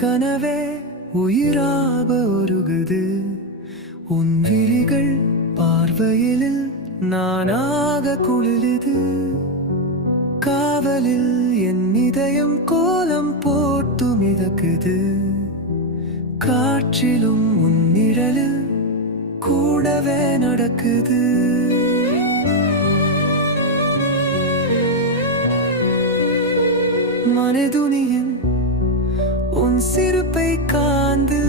கனவே உயிராக உருகுது உன் விழிகள் பார்வையில் நானாக குளிருது காவலில் என் இதயம் கோலம் போட்டு மிதக்குது காற்றிலும் உன் நிழலில் கூடவே நடக்குது மனதுனியின் உன் சிறுப்பை காந்து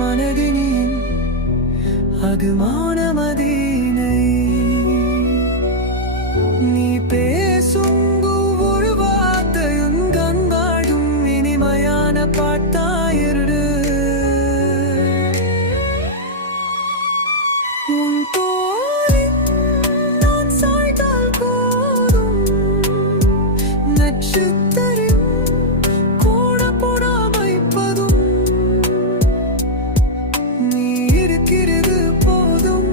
மனதினியின் அது மானமதீனை நீ பேசும் ஒவ்வொரு வார்த்தையும் கண்காடும் இனிமையான பாட்டாயிரு உன் தோளில் நான் சாய்ந்தால் போதும் நட்சத்திரம் கூட போடா வைப்பதும் நீ இருக்கிறது போதும்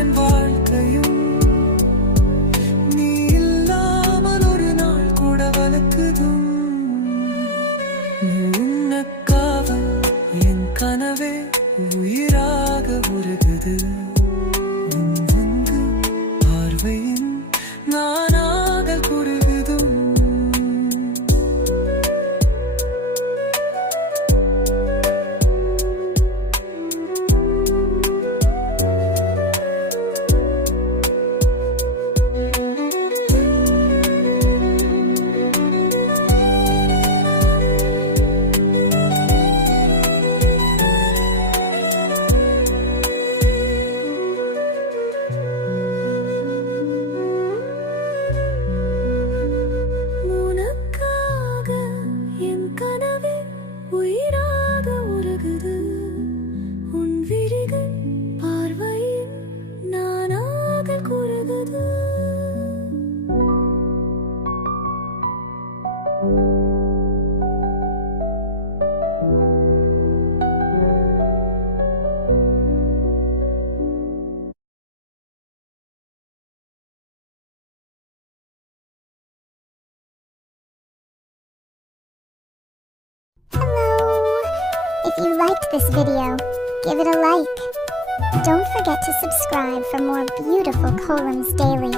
என் வாழ்க்கையும் நீ இல்லாமல் ஒரு நாள் கூட வளர்க்குதும் உன்ன காவல் என் கனவே உயிராக உருகுது உன் வந்து பார்வையின் நானாக குறுகுதும் உனக்காக என் கனவே உயிராக உருகுது உன் விழிகள் பார்வையில் நானாக குறுகுது Hello! If you liked this video, give it a like. Don't forget to subscribe for more beautiful columns daily.